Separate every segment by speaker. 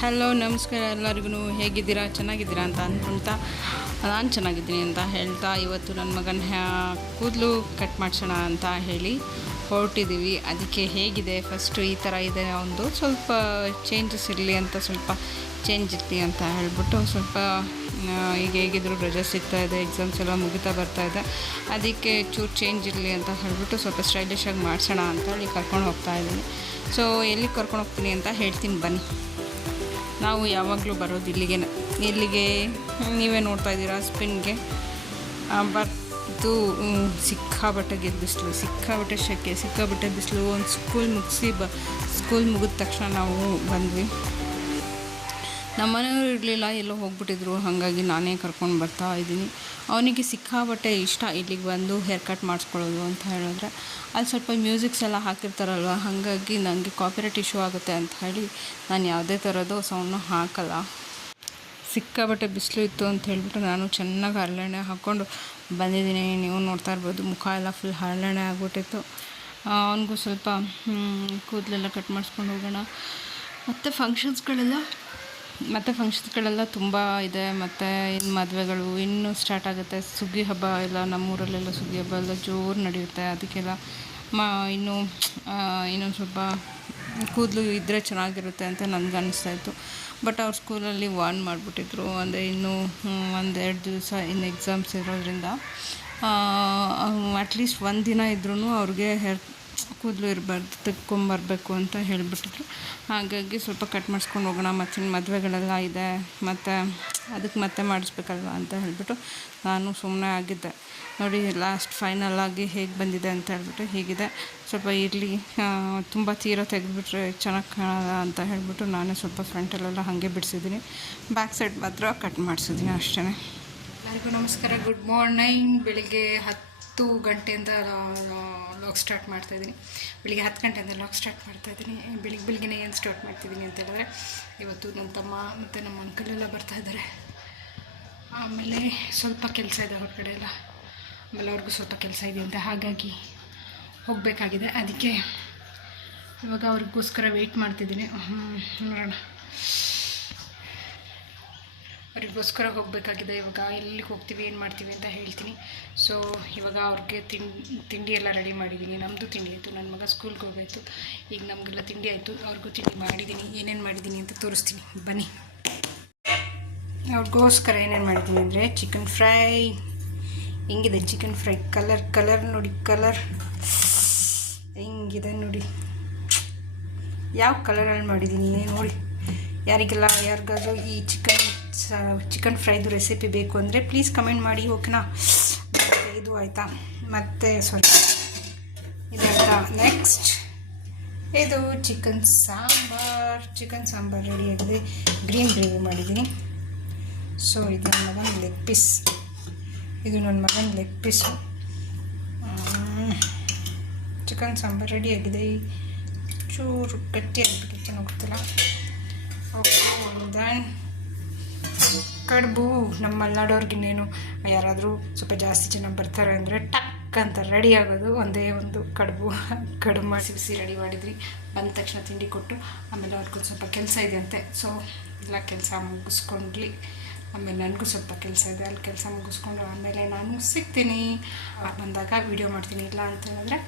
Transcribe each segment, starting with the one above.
Speaker 1: Hello ನಮಸ್ಕಾರ ಎಲ್ಲರಿಗೂ. ಹೇಗಿದ್ದೀರಾ? ಚೆನ್ನಾಗಿದ್ದೀರಾ ಅಂತ ಅಂದ್ಕೊಳ್ತಾ ನಾನು ಚೆನ್ನಾಗಿದ್ದೀನಿ ಅಂತ ಹೇಳ್ತಾ ಇವತ್ತು ನನ್ನ ಮಗನ ಕೂದಲು ಕಟ್ ಮಾಡ್ಸೋಣ ಅಂತ ಹೇಳಿ ಹೊರಟಿದ್ದೀವಿ ಅದಕ್ಕೆ ಹೇಗಿದೆ? ಫಸ್ಟು ಈ ಥರ ಇದೆ. ಒಂದು ಸ್ವಲ್ಪ ಚೇಂಜಸ್ ಇರಲಿ ಅಂತ ಸ್ವಲ್ಪ ಚೇಂಜ್ ಇರ್ತೀವಿ ಅಂತ ಹೇಳಿಬಿಟ್ಟು ಸ್ವಲ್ಪ ಈಗ ಹೇಗಿದ್ರು ರಜೆ ಸಿಗ್ತಾ ಇದೆ ಎಕ್ಸಾಮ್ಸ್ ಎಲ್ಲ ಮುಗಿತಾ ಬರ್ತಾ ಇದೆ. ಅದಕ್ಕೆ ಚೂರು ಚೇಂಜ್ ಇರಲಿ ಅಂತ ಹೇಳಿಬಿಟ್ಟು ಸ್ವಲ್ಪ ಸ್ಟೈಲಿಶಾಗಿ ಮಾಡಿಸೋಣ ಅಂತ ಹೇಳಿ ಕರ್ಕೊಂಡು ಹೋಗ್ತಾ ಇದ್ದೀನಿ. ಸೊ ಎಲ್ಲಿಗೆ ಕರ್ಕೊಂಡು ಹೋಗ್ತೀನಿ ಅಂತ ಹೇಳ್ತೀನಿ ಬನ್ನಿ. ನಾವು ಯಾವಾಗಲೂ ಬರೋದು ಇಲ್ಲಿಗೆ. ಇಲ್ಲಿಗೆ ನೀವೇ ನೋಡ್ತಾ ಇದ್ದೀರಾ ಸ್ಪಿನ್ಗೆ ಬರ್ತು ಸಿಕ್ಕಾಬಟ್ಟೆ ಗೆದ್ದು ಬಿಸಿಲು ಸಿಕ್ಕಾಬಟ್ಟೆ ಶೆಕೆ ಸಿಕ್ಕಾಬಟ್ಟೆ ಬಿಸಿಲು. ಒಂದು ಸ್ಕೂಲ್ ಮುಗಿಸಿ ಬ ಸ್ಕೂಲ್ ಮುಗಿದ ತಕ್ಷಣ ನಾವು ಬಂದ್ವಿ. ನಮ್ಮ ಮನೆಯವರು ಇರಲಿಲ್ಲ, ಎಲ್ಲೋ ಹೋಗ್ಬಿಟ್ಟಿದ್ರು. ಹಾಗಾಗಿ ನಾನೇ ಕರ್ಕೊಂಡು ಬರ್ತಾ ಇದ್ದೀನಿ. ಅವನಿಗೆ ಸಿಕ್ಕಾಬಟ್ಟೆ ಇಷ್ಟ ಇಲ್ಲಿಗೆ ಬಂದು ಹೇರ್ ಕಟ್ ಮಾಡಿಸ್ಕೊಳ್ಳೋದು ಅಂತ ಹೇಳಿದ್ರೆ, ಅಲ್ಲಿ ಸ್ವಲ್ಪ ಮ್ಯೂಸಿಕ್ಸ್ ಎಲ್ಲ ಹಾಕಿರ್ತಾರಲ್ವ, ಹಾಗಾಗಿ ನನಗೆ ಕಾಪಿರೇಟ್ ಇಶ್ಯೂ ಆಗುತ್ತೆ ಅಂತ ಹೇಳಿ ನಾನು ಯಾವುದೇ ಥರದ್ದು ಸೌಂಡ್ನು ಹಾಕಲ್ಲ. ಸಿಕ್ಕಾಬಟ್ಟೆ ಬಿಸಿಲು ಇತ್ತು ಅಂತ ಹೇಳಿಬಿಟ್ಟು ನಾನು ಚೆನ್ನಾಗಿ ಹರಳೆಣ್ಣೆ ಹಾಕ್ಕೊಂಡು ಬಂದಿದ್ದೀನಿ. ನೀವು ನೋಡ್ತಾ ಇರ್ಬೋದು, ಮುಖ ಎಲ್ಲ ಫುಲ್ ಹರಳೆಣ್ಣೆ ಆಗಿಬಿಟ್ಟಿತ್ತು. ಅವನಿಗೂ ಸ್ವಲ್ಪ ಕೂದಲೆಲ್ಲ ಕಟ್ ಮಾಡಿಸ್ಕೊಂಡು ಹೋಗೋಣ. ಮತ್ತು ಫಂಕ್ಷನ್ಸ್ಗಳೆಲ್ಲ ಮತ್ತು ಫಂಕ್ಷನ್ಸ್ಗಳೆಲ್ಲ ತುಂಬ ಇದೆ. ಮತ್ತು ಇನ್ನು ಮದುವೆಗಳು ಇನ್ನೂ ಸ್ಟಾರ್ಟ್ ಆಗುತ್ತೆ. ಸುಗ್ಗಿ ಹಬ್ಬ ಎಲ್ಲ ನಮ್ಮೂರಲ್ಲೆಲ್ಲ ಸುಗ್ಗಿ ಹಬ್ಬ ಎಲ್ಲ ಜೋರು ನಡೆಯುತ್ತೆ. ಅದಕ್ಕೆಲ್ಲ ಮಾ, ಇನ್ನೂ ಇನ್ನೊಂದು ಸ್ವಲ್ಪ ಕೂದಲು ಇದ್ದರೆ ಚೆನ್ನಾಗಿರುತ್ತೆ ಅಂತ ನನಗೆ ಅನ್ನಿಸ್ತಾ ಇತ್ತು. ಬಟ್ ಅವ್ರ ಸ್ಕೂಲಲ್ಲಿ ವಾರ್ನ್ ಮಾಡಿಬಿಟ್ಟಿದ್ರು. ಅಂದರೆ ಇನ್ನೂ ಒಂದೆರಡು ದಿವಸ ಇನ್ನು ಎಕ್ಸಾಮ್ಸ್ ಇರೋದ್ರಿಂದ ಅಟ್ಲೀಸ್ಟ್ ಒಂದು ದಿನ ಇದ್ರೂ ಅವ್ರಿಗೆ ಹೇರ್ ಕೂದಲು ಇರಬಾರ್ದು ತೆಗ್ಕೊಂಬರ್ಬೇಕು ಅಂತ ಹೇಳಿಬಿಟ್ಟಿದ್ರು. ಹಾಗಾಗಿ ಸ್ವಲ್ಪ ಕಟ್ ಮಾಡಿಸ್ಕೊಂಡು ಹೋಗೋಣ ಮತ್ತಿನ ಮದುವೆಗಳೆಲ್ಲ ಇದೆ, ಮತ್ತು ಅದಕ್ಕೆ ಮತ್ತೆ ಮಾಡಿಸ್ಬೇಕಲ್ವ ಅಂತ ಹೇಳಿಬಿಟ್ಟು ನಾನು ಸುಮ್ಮನೆ ಆಗಿದ್ದೆ. ನೋಡಿ ಲಾಸ್ಟ್ ಫೈನಲ್ ಆಗಿ ಹೇಗೆ ಬಂದಿದೆ ಅಂತ ಹೇಳ್ಬಿಟ್ಟು ಹೀಗಿದೆ. ಸ್ವಲ್ಪ ಇರಲಿ ತುಂಬ ತೀರ ತೆಗೆದುಬಿಟ್ರೆ ಚೆನ್ನಾಗಿ ಕಾಣಲ್ಲ ಅಂತ ಹೇಳಿಬಿಟ್ಟು ನಾನೇ ಸ್ವಲ್ಪ ಫ್ರಂಟಲ್ಲೆಲ್ಲ ಹಾಗೆ ಬಿಡಿಸಿದ್ದೀನಿ. ಬ್ಯಾಕ್ ಸೈಡ್ ಮಾತ್ರ ಕಟ್ ಮಾಡಿಸಿದ್ದೀನಿ ಅಷ್ಟೇ ಎಲ್ಲರಿಗೂ ನಮಸ್ಕಾರ ಗುಡ್ ಮಾರ್ನಿಂಗ್ ಬೆಳಿಗ್ಗೆ ಹತ್ತು ಗಂಟೆಯಿಂದ ಲಾಗ್ ಸ್ಟಾರ್ಟ್ ಮಾಡ್ತಾಯಿದ್ದೀನಿ ಬೆಳಿಗ್ಗೆ ಹತ್ತು ಗಂಟೆಯಿಂದ ಲಾಗ್ ಸ್ಟಾರ್ಟ್ ಮಾಡ್ತಾಯಿದ್ದೀನಿ ಬೆಳಿಗ್ಗೆ ಬೆಳಿಗ್ಗೆ ಏನು ಸ್ಟಾರ್ಟ್ ಮಾಡ್ತಿದ್ದೀನಿ ಅಂತ ಹೇಳಿದ್ರೆ, ಇವತ್ತು ನನ್ನ ತಮ್ಮ ಮತ್ತು ನಮ್ಮ ಅಂಕಲೆಲ್ಲ ಬರ್ತಾಯಿದ್ದಾರೆ ಆಮೇಲೆ ಸ್ವಲ್ಪ ಕೆಲಸ ಇದೆ ಹೊರಗಡೆ ಎಲ್ಲ. ಆಮೇಲೆ ಅವ್ರಿಗೂ ಸ್ವಲ್ಪ ಕೆಲಸ ಇದೆ ಅಂತ ಹಾಗಾಗಿ ಹೋಗಬೇಕಾಗಿದೆ. ಅದಕ್ಕೆ ಇವಾಗ ಅವ್ರಿಗೋಸ್ಕರ ವೆಯ್ಟ್ ಮಾಡ್ತಿದ್ದೀನಿ. ನೋಡೋಣ. ಅವ್ರಿಗೋಸ್ಕರ ಹೋಗಬೇಕಾಗಿದೆ. ಇವಾಗ ಎಲ್ಲಿಗೆ ಹೋಗ್ತೀವಿ, ಏನು ಮಾಡ್ತೀವಿ ಅಂತ ಹೇಳ್ತೀನಿ. ಸೊ ಇವಾಗ ಅವ್ರಿಗೆ ತಿಂಡಿ ತಿಂಡಿ ಎಲ್ಲ ರೆಡಿ ಮಾಡಿದ್ದೀನಿ ನಮ್ಮದು ತಿಂಡಿ ಆಯಿತು. ನನ್ನ ಮಗ ಸ್ಕೂಲ್ಗೆ ಹೋಗಾಯಿತು. ಈಗ ನಮಗೆಲ್ಲ ತಿಂಡಿ ಆಯಿತು. ಅವ್ರಿಗೂ ತಿಂಡಿ ಮಾಡಿದ್ದೀನಿ ಏನೇನು ಮಾಡಿದ್ದೀನಿ ಅಂತ ತೋರಿಸ್ತೀನಿ. ಬನ್ನಿ. ಅವ್ರಿಗೋಸ್ಕರ ಏನೇನು ಮಾಡಿದ್ದೀನಿ ಅಂದರೆ ಚಿಕನ್ ಫ್ರೈ ಹೆಂಗಿದೆ ಚಿಕನ್ ಫ್ರೈ ಕಲರ್ ಕಲರ್ ನೋಡಿ ಕಲರ್ ಹೆಂಗಿದೆ ನೋಡಿ. ಯಾವ ಕಲರಲ್ಲಿ ಮಾಡಿದ್ದೀನಿ ನೋಡಿ. ಯಾರಿಗೆಲ್ಲ, ಯಾರಿಗಾದ್ರೂ ಈ ಚಿಕನ್ ಚಿಕನ್ ಫ್ರೈದು ರೆಸಿಪಿ ಬೇಕು ಅಂದರೆ ಪ್ಲೀಸ್ ಕಮೆಂಟ್ ಮಾಡಿ ಓಕೆನಾ ಇದು ಆಯಿತಾ? ಮತ್ತು ಸ್ವಲ್ಪ ಇದಾಯ್ತಾ ನೆಕ್ಸ್ಟ್ ಇದು ಚಿಕನ್ ಸಾಂಬಾರ್. ಚಿಕನ್ ಸಾಂಬಾರ್ ರೆಡಿಯಾಗಿದೆ ಗ್ರೀನ್ ಗ್ರೇವಿ ಮಾಡಿದ್ದೀನಿ. ಸೊ ಇದು ನನ್ನ ಮಗನ ಲೆಗ್ ಪೀಸ್ ಇದು ನನ್ನ ಮಗನ ಲೆಗ್ ಪೀಸು ಚಿಕನ್ ಸಾಂಬಾರ್ ರೆಡಿಯಾಗಿದೆ ಚೂರು ಗಟ್ಟಿ ಚೆನ್ನಾಗಿ ಗೊತ್ತಿಲ್ಲ? ಓಕೆ ದೆನ್ ಕಡುಬು, ನಮ್ಮ ಮಲೆನಾಡೋರ್ಗಿನ್ನೇನು ಯಾರಾದರೂ ಸ್ವಲ್ಪ ಜಾಸ್ತಿ ಜನ ಬರ್ತಾರೆ ಅಂದರೆ ಟಕ್ ಅಂತ ರೆಡಿ ಆಗೋದು. ಒಂದೇ ಒಂದು ಕಡುಬು ಕಡುಬು ಮಾಡಿ ಬಿಸಿ ರೆಡಿ ಮಾಡಿದ್ರಿ. ಬಂದ ತಕ್ಷಣ ತಿಂಡಿ ಕೊಟ್ಟು ಆಮೇಲೆ ಅವ್ರಿಗೊಂದು ಸ್ವಲ್ಪ ಕೆಲಸ ಇದೆ ಅಂತೆ. ಸೊ ಎಲ್ಲ ಕೆಲಸ ಮುಗಿಸ್ಕೊಂಡ್ಲಿ. ಆಮೇಲೆ ನನಗೂ ಸ್ವಲ್ಪ ಕೆಲಸ ಇದೆ. ಅಲ್ಲಿ ಕೆಲಸ ಮುಗಿಸ್ಕೊಂಡು ಆಮೇಲೆ ನಾನು ಸಿಗ್ತೀನಿ. ಬಂದಾಗ ವೀಡಿಯೋ ಮಾಡ್ತೀನಿ. ಇಲ್ಲ ಅಂತೇಳಿದ್ರೆ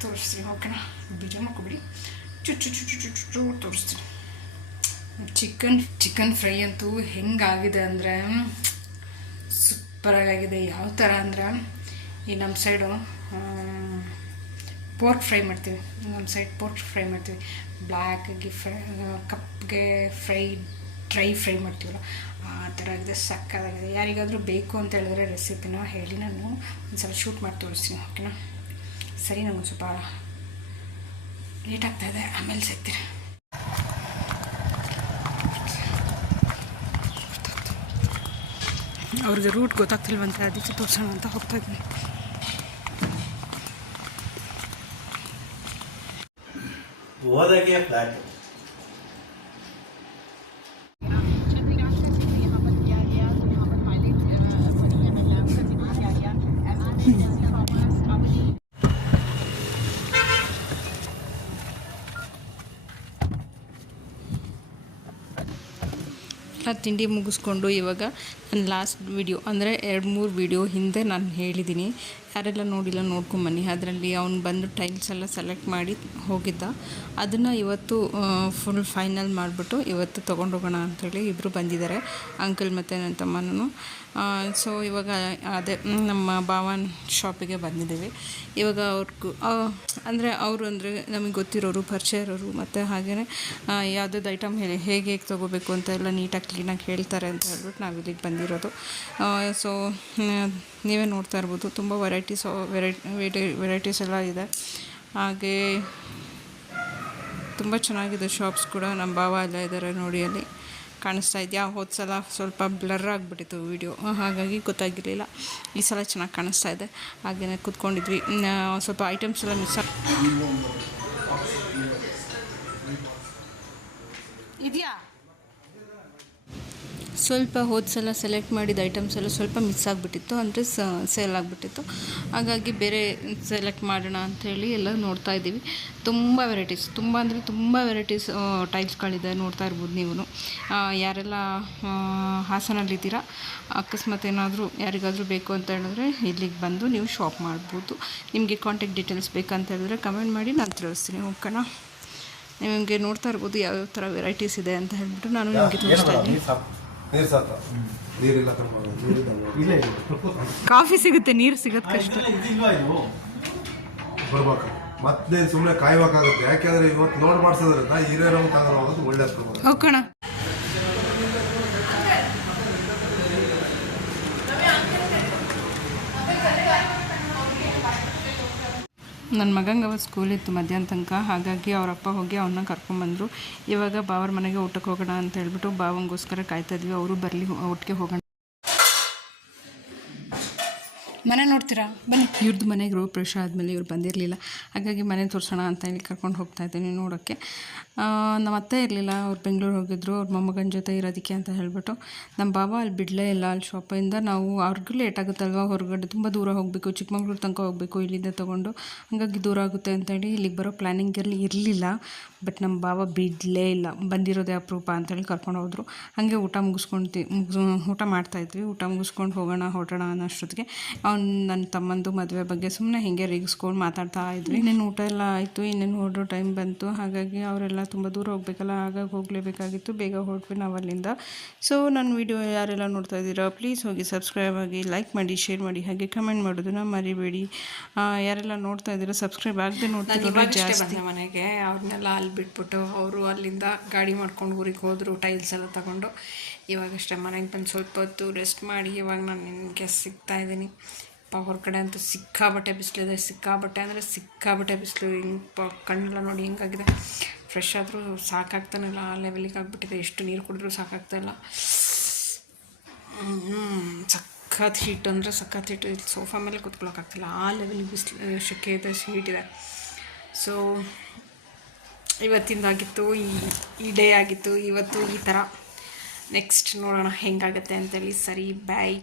Speaker 1: ತೋರಿಸ್ತೀನಿ. ಓಕೆನಾ? ಬೀಜ ಮಾಡ್ಕೊಬಿಡಿ. ಚುಚ್ಚು ಚುಚ್ಚು ಚುಚ್ಚು ಚು, ತೋರಿಸ್ತೀನಿ. ಚಿಕನ್ ಚಿಕನ್ ಫ್ರೈ ಅಂತೂ ಹೆಂಗಾಗಿದೆ ಅಂದರೆ ಸೂಪರಾಗಿದೆ ಯಾವ ಥರ ಅಂದರೆ, ಈ ನಮ್ಮ ಸೈಡು ಪೋರ್ಕ್ ಫ್ರೈ ಮಾಡ್ತೀವಿ. ನಮ್ಮ ಸೈಡ್ ಪೋರ್ಕ್ ಫ್ರೈ ಮಾಡ್ತೀವಿ. ಬ್ಲ್ಯಾಕಾಗಿ ಫ್ರೈ ಕಪ್ಗೆ ಫ್ರೈ ಡ್ರೈ ಫ್ರೈ ಮಾಡ್ತೀವಲ್ಲ, ಆ ಥರ ಆಗಿದೆ. ಸಕ್ಕತ್ತಾಗಿದೆ. ಯಾರಿಗಾದರೂ ಬೇಕು ಅಂತ ಹೇಳಿದ್ರೆ ರೆಸಿಪಿನ ಹೇಳಿ ನಾನು ಒಂದ್ಸಲ ಶೂಟ್ ಮಾಡಿ ತೋರಿಸ್ತೀನಿ ಓಕೆನಾ ಸರಿ ನಮಗೆ ಸ್ವಲ್ಪ ಲೇಟ್ ಆಗ್ತಾಯಿದೆ ಆಮೇಲೆ ಸಿಗ್ತೀನಿ. ಅವ್ರಿಗೆ ರೂಟ್ ಗೊತ್ತಾಗ್ತಿಲ್ವಂತೆ ಅದಕ್ಕೆ ತೋರಿಸೋಣ ಅಂತ ಹೋಗ್ತಾ ಇದ್ದೀನಿ
Speaker 2: ಫ್ಲಾಟ್
Speaker 1: ಎಲ್ಲ ತಿಂಡಿ ಮುಗಿಸ್ಕೊಂಡು ಇವಾಗ ನನ್ನ ಲಾಸ್ಟ್ ವಿಡಿಯೋ ಅಂದರೆ ಎರಡು ಮೂರು ವಿಡಿಯೋ ಹಿಂದೆ ನಾನು ಹೇಳಿದ್ದೀನಿ ಯಾರೆಲ್ಲ ನೋಡಿಲ್ಲ ನೋಡ್ಕೊಂಬನ್ನಿ. ಅದರಲ್ಲಿ ಅವ್ನು ಬಂದು ಟೈಲ್ಸ್ ಎಲ್ಲ ಸೆಲೆಕ್ಟ್ ಮಾಡಿ ಹೋಗಿದ್ದ. ಅದನ್ನು ಇವತ್ತು ಫುಲ್ ಫೈನಲ್ ಮಾಡಿಬಿಟ್ಟು ಇವತ್ತು ತೊಗೊಂಡೋಗೋಣ ಅಂಥೇಳಿ ಇಬ್ಬರು ಬಂದಿದ್ದಾರೆ. ಅಂಕಲ್ ಮತ್ತು ನನ್ನ ತಮ್ಮನೂ ಸೊ ಇವಾಗ ಅದೇ ನಮ್ಮ ಭಾವನ್ ಶಾಪಿಗೆ ಬಂದಿದ್ದೀವಿ. ಇವಾಗ ಅವ್ರಿಗೂ ಅಂದರೆ ಅವರು ಅಂದರೆ ನಮಗೆ ಗೊತ್ತಿರೋರು ಪರಿಚಯ ಇರೋರು ಮತ್ತು ಹಾಗೆಯೇ ಯಾವುದಾದ್ರು ಐಟಮ್ ಹೇಗೆ ಹೇಗೆ ಹೇಗೆ ತೊಗೋಬೇಕು ಅಂತ ಎಲ್ಲ ನೀಟಾಗಿ ಕ್ಲೀನಾಗಿ ಹೇಳ್ತಾರೆ ಅಂತ ಹೇಳ್ಬಿಟ್ಟು ನಾವು ಇಲ್ಲಿಗೆ ಬಂದಿರೋದು. ಸೊ ನೀವೇ ನೋಡ್ತಾ ಇರ್ಬೋದು. ತುಂಬ ವೆರೈಟೀಸ್ ವೆರೈಟಿ ವೆರೈಟೀಸ್ ಎಲ್ಲ ಇದೆ. ಹಾಗೆ ತುಂಬ ಚೆನ್ನಾಗಿದೆ ಶಾಪ್ಸ್ ಕೂಡ ನಮ್ಮ ಭಾವ ಎಲ್ಲ ಇದ್ದಾರೆ ನೋಡಿ ಅಲ್ಲಿ. ಕಾಣಿಸ್ತಾ ಇದೆಯಾ? ಹೋದ ಸಲ ಸ್ವಲ್ಪ ಬ್ಲರ್ ಆಗಿಬಿಟ್ಟಿತ್ತು ವೀಡಿಯೋ ಹಾಗಾಗಿ ಗೊತ್ತಾಗಿರಲಿಲ್ಲ. ಈ ಸಲ ಚೆನ್ನಾಗಿ ಕಾಣಿಸ್ತಾ ಇದೆ. ಹಾಗೆಯೇ ಕೂತ್ಕೊಂಡಿದ್ವಿ. ಸ್ವಲ್ಪ ಐಟಮ್ಸ್ ಎಲ್ಲ ಮಿಸ್ ಇದೆಯಾ? ಸ್ವಲ್ಪ ಹೋದ ಸಲ ಸೆಲೆಕ್ಟ್ ಮಾಡಿದ ಐಟಮ್ಸ್ ಎಲ್ಲ ಸ್ವಲ್ಪ ಮಿಸ್ ಆಗಿಬಿಟ್ಟಿತ್ತು ಅಂದರೆ ಸೇಲ್ ಆಗಿಬಿಟ್ಟಿತ್ತು. ಹಾಗಾಗಿ ಬೇರೆ ಸೆಲೆಕ್ಟ್ ಮಾಡೋಣ ಅಂಥೇಳಿ ಎಲ್ಲ ನೋಡ್ತಾ ಇದ್ದೀವಿ. ತುಂಬ ವೆರೈಟೀಸ್ ತುಂಬ ಅಂದರೆ ತುಂಬ ವೆರೈಟೀಸ್ ಟೈಲ್ಸ್ಗಳಿದೆ ನೋಡ್ತಾ ಇರ್ಬೋದು ನೀವು ಯಾರೆಲ್ಲ ಹಾಸನಲ್ಲಿದ್ದೀರಾ ಅಕಸ್ಮಾತ್ ಏನಾದರೂ ಯಾರಿಗಾದರೂ ಬೇಕು ಅಂತ ಹೇಳಿದ್ರೆ ಇಲ್ಲಿಗೆ ಬಂದು ನೀವು ಶಾಪ್ ಮಾಡ್ಬೋದು. ನಿಮಗೆ ಕಾಂಟ್ಯಾಕ್ಟ್ ಡೀಟೇಲ್ಸ್ ಬೇಕಂತ ಹೇಳಿದ್ರೆ ಕಮೆಂಟ್ ಮಾಡಿ ನಾನು ತಿಳಿಸ್ತೀನಿ ಓಕೆನಾ? ನಿಮಗೆ ನೋಡ್ತಾ ಇರ್ಬೋದು ಯಾವ್ಯಾವ ಥರ ವೆರೈಟೀಸ್ ಇದೆ ಅಂತ ಹೇಳ್ಬಿಟ್ಟು ನಾನು ನಿಮಗೆ ತೋರಿಸ್ತಾ ಇದ್ದೀನಿ.
Speaker 3: ನೀರು ಸಾಕ. ನೀರಿಲ್ಲ ತುಂಬ
Speaker 2: ಇಲ್ಲ
Speaker 1: ಕಾಫಿ ಸಿಗುತ್ತೆ ನೀರು ಸಿಗೋದು ಕಷ್ಟ.
Speaker 3: ಬರ್ಬೇಕು. ಮತ್ತೆ ಸುಮ್ಮನೆ ಕಾಯ್ಬೇಕಾಗುತ್ತೆ ಯಾಕೆಂದ್ರೆ ಇವತ್ತು ಲೋಡ್ ಮಾಡ್ಸೋದ್ರಿಂದ ಹಿರಿಯರ ಒಳ್ಳೆ ಹೋಗೋದು ಒಳ್ಳೇದು ಕೊಡ್ಬೋದು
Speaker 1: ಹೋಗೋಣ ನನ್ನ ಮಗಂಗೆ ಅವತ್ತು ಸ್ಕೂಲ್ ಇತ್ತು ಮಧ್ಯಾಹ್ನ ತನಕ, ಹಾಗಾಗಿ ಅವರಪ್ಪ ಹೋಗಿ ಅವನ್ನ ಕರ್ಕೊಂಬಂದರು ಇವಾಗ ಬಾವರ ಮನೆಗೆ ಊಟಕ್ಕೆ ಹೋಗೋಣ ಅಂತ ಹೇಳ್ಬಿಟ್ಟು ಬಾವಂಗೋಸ್ಕರ ಕಾಯ್ತಾ ಇದ್ವಿ. ಅವರು ಬರಲಿ ಒಟ್ಟಿಗೆ ಹೋಗೋಣ. ಮನೆ ನೋಡ್ತೀರಾ? ಬನ್ನಿ. ಇವ್ರದ್ದು ಮನೆಗೆ ರೋಗ ಪ್ರವೇಶ ಆದಮೇಲೆ ಇವ್ರು ಬಂದಿರಲಿಲ್ಲ. ಹಾಗಾಗಿ ಮನೆ ತೋರಿಸೋಣ ಅಂತ ಹೇಳಿ ಕರ್ಕೊಂಡು ಹೋಗ್ತಾ ಇದ್ದೀನಿ ನೋಡೋಕ್ಕೆ. ನಮ್ಮ ಅತ್ತೆ ಇರಲಿಲ್ಲ, ಅವ್ರು ಬೆಂಗಳೂರು ಹೋಗಿದ್ರು, ಅವ್ರ ಮೊಮ್ಮಗನ ಜೊತೆ ಇರೋದಕ್ಕೆ ಅಂತ ಹೇಳ್ಬಿಟ್ಟು. ನಮ್ಮ ಬಾಬಾ ಅಲ್ಲಿ ಬಿಡಲೇ ಇಲ್ಲ, ಅಲ್ಲಿ ಶಾಪಿಂದ ನಾವು ಅವ್ರಿಗೂ ಲೇಟ್ ಆಗುತ್ತಲ್ವ ಹೊರಗಡೆ? ತುಂಬ ದೂರ ಹೋಗಬೇಕು, ಚಿಕ್ಕಮಂಗ್ಳೂರು ತನಕ ಹೋಗಬೇಕು, ಇಲ್ಲಿಂದ ತೊಗೊಂಡು. ಹಾಗಾಗಿ ದೂರ ಆಗುತ್ತೆ ಅಂತೇಳಿ ಇಲ್ಲಿಗೆ ಬರೋ ಪ್ಲ್ಯಾನಿಂಗಲ್ಲಿ ಇರಲಿಲ್ಲ. ಬಟ್ ನಮ್ಮ ಬಾಬಾ ಬಿಡಲೇ ಇಲ್ಲ. ಬಂದಿರೋದೇ ಅಪರೂಪ ಅಂತೇಳಿ ಕರ್ಕೊಂಡು ಹೋದರು. ಹಾಗೆ ಊಟ ಮುಗಿಸ್ಕೊಂಡ್ತಿ, ಮುಗಿಸ್, ಊಟ ಮಾಡ್ತಾಯಿದ್ವಿ ಊಟ ಮುಗಿಸ್ಕೊಂಡು ಹೋಗೋಣ ಹೊರಟೋಣ ಅನ್ನೋಷ್ಟೊತ್ತಿಗೆ ಅವ್ನು ನನ್ನ ತಮ್ಮಂದು ಮದುವೆ ಬಗ್ಗೆ ಸುಮ್ಮನೆ ಹಿಂಗೆ ರೇಗಿಸ್ಕೊಂಡು ಮಾತಾಡ್ತಾ ಇದ್ವಿ. ಇನ್ನೇನು ಊಟ ಎಲ್ಲ ಆಯಿತು ಇನ್ನೇನು ಹೊರಡೋ ಟೈಮ್ ಬಂತು. ಹಾಗಾಗಿ ಅವರೆಲ್ಲ ತುಂಬ ದೂರ ಹೋಗಬೇಕಲ್ಲ ಹಾಗಾಗಿ ಹೋಗಲೇಬೇಕಾಗಿತ್ತು. ಬೇಗ ಹೊರಟ್ವಿ ನಾವು ಅಲ್ಲಿಂದ ಸೊ ನನ್ನ ವಿಡಿಯೋ ಯಾರೆಲ್ಲ ನೋಡ್ತಾ ಇದ್ದೀರಾ ಪ್ಲೀಸ್ ಹೋಗಿ ಸಬ್ಸ್ಕ್ರೈಬ್ ಆಗಿ ಲೈಕ್ ಮಾಡಿ ಶೇರ್ ಮಾಡಿ ಹಾಗೆ ಕಮೆಂಟ್ ಮಾಡೋದನ್ನ ಮರಿಬೇಡಿ. ಯಾರೆಲ್ಲ ನೋಡ್ತಾ ಇದ್ದೀರಾ ಸಬ್ಸ್ಕ್ರೈಬ್ ಆಗದೆ ನೋಡ್ತಾ ಜಾಸ್ತಿ. ಮನೆಗೆ. ಅವ್ರನ್ನೆಲ್ಲ ಅಲ್ಲಿ ಬಿಟ್ಬಿಟ್ಟು ಅವರು ಅಲ್ಲಿಂದ ಗಾಡಿ ಮಾಡ್ಕೊಂಡು ಊರಿಗೆ ಹೋದರು ಟೈಲ್ಸ್ ಎಲ್ಲ ತಗೊಂಡು. ಇವಾಗಷ್ಟೇ ಮನೆಗೆ ಬಂದು ಸ್ವಲ್ಪ ಹೊತ್ತು ರೆಸ್ಟ್ ಮಾಡಿ, ಇವಾಗ ನಾನು ನಿಮಗೆ ಸಿಗ್ತಾ ಇದ್ದೀನಿ. ಪ ಹೊರಗಡೆ ಅಂತೂ ಸಿಕ್ಕಾಬಟ್ಟೆ ಬಿಸಿಲಿದೆ ಸಿಕ್ಕಾಬಟ್ಟೆ ಅಂದರೆ ಸಿಕ್ಕಾಬಟ್ಟೆ ಬಿಸಿಲು. ಹಿಂಗೆ ಪ ಕಣ್ಣೆಲ್ಲ ನೋಡಿ ಹಿಂಗಾಗಿದೆ. ಫ್ರೆಶ್ ಆದರೂ ಸಾಕಾಗ್ತಾನಿಲ್ಲ ಆ ಲೆವೆಲಿಗೆ ಆಗಿಬಿಟ್ಟಿದೆ. ಎಷ್ಟು ನೀರು ಕುಡಿದ್ರೂ ಸಾಕಾಗ್ತಾಯಿಲ್ಲ ಸಖತ್ ಹೀಟ್ ಅಂದರೆ ಸಖತ್ ಹೀಟ್ ಇಲ್ಲಿ ಸೋಫಾ ಮೇಲೆ ಕೂತ್ಕೊಳ್ಳೋಕ್ಕಾಗ್ತಿಲ್ಲ ಆ ಲೆವೆಲ್ ಬಿಸಿಲು, ಶೆಕೆ ಇದೆ ಹೀಟ್ ಇದೆ. ಸೊ ಇವತ್ತಿಂದಾಗಿತ್ತು, ಈ ಈ ಡೇ ಆಗಿತ್ತು, ಇವತ್ತು ಈ ಥರ ನೆಕ್ಸ್ಟ್ ನೋಡೋಣ ಹೆಂಗಾಗತ್ತೆ ಅಂತೇಳಿ. ಸರಿ ಬಾಯ್